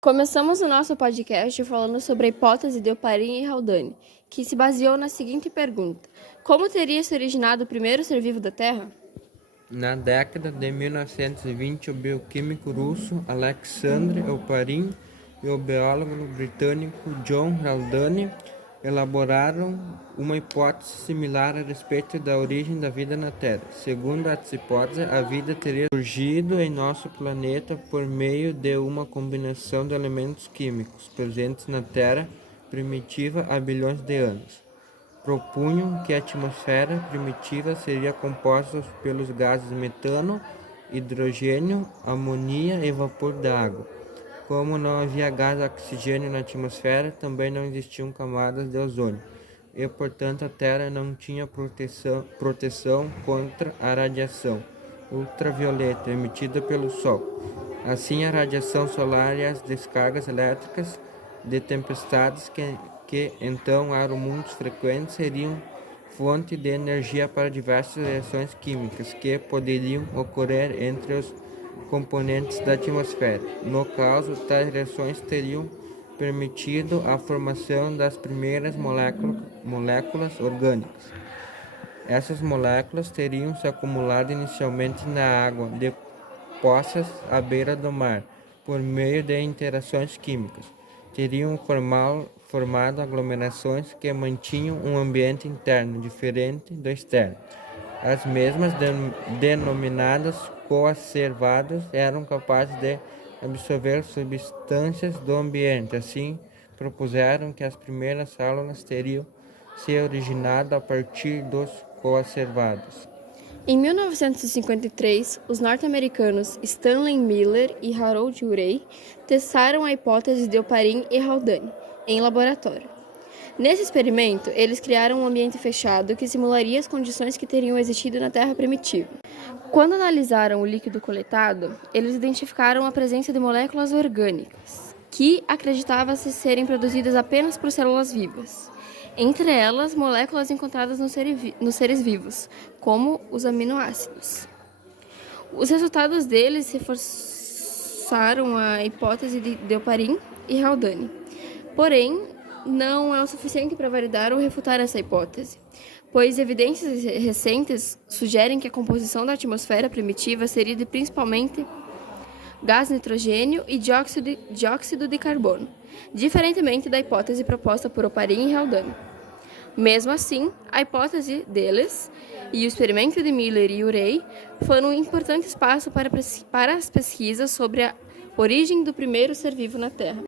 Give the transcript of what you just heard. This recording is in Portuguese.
Começamos o nosso podcast falando sobre a hipótese de Oparin e Haldane, que se baseou na seguinte pergunta: como teria se originado o primeiro ser vivo da Terra? Na década de 1920, o bioquímico russo Alexandre Oparin e o biólogo britânico John Haldane elaboraram uma hipótese similar a respeito da origem da vida na Terra. Segundo essa hipótese, a vida teria surgido em nosso planeta por meio de uma combinação de elementos químicos presentes na Terra primitiva há bilhões de anos. Propunham que a atmosfera primitiva seria composta pelos gases metano, hidrogênio, amonia e vapor d'água. Como não havia gás oxigênio na atmosfera, também não existiam camadas de ozônio, e portanto a Terra não tinha proteção contra a radiação ultravioleta emitida pelo Sol. Assim, a radiação solar e as descargas elétricas de tempestades que então eram muito frequentes seriam fonte de energia para diversas reações químicas que poderiam ocorrer entre os componentes da atmosfera. No caso, tais reações teriam permitido a formação das primeiras moléculas orgânicas. Essas moléculas teriam se acumulado inicialmente na água de poças à beira do mar, por meio de interações químicas. Teriam formado aglomerações que mantinham um ambiente interno diferente do externo. As mesmas, denominadas coacervadas, eram capazes de absorver substâncias do ambiente. Assim, propuseram que as primeiras células teriam se originado a partir dos coacervados. Em 1953, os norte-americanos Stanley Miller e Harold Urey testaram a hipótese de Oparin e Haldane em laboratório. Nesse experimento, eles criaram um ambiente fechado que simularia as condições que teriam existido na Terra primitiva. Quando analisaram o líquido coletado, eles identificaram a presença de moléculas orgânicas, que acreditava-se serem produzidas apenas por células vivas. Entre elas, moléculas encontradas nos seres vivos, como os aminoácidos. Os resultados deles reforçaram a hipótese de Oparin e Haldane. Porém, não é o suficiente para validar ou refutar essa hipótese, pois evidências recentes sugerem que a composição da atmosfera primitiva seria de principalmente gás nitrogênio e dióxido de carbono, diferentemente da hipótese proposta por Oparin e Haldane. Mesmo assim, a hipótese deles e o experimento de Miller e Urey foram um importante passo para as pesquisas sobre a origem do primeiro ser vivo na Terra.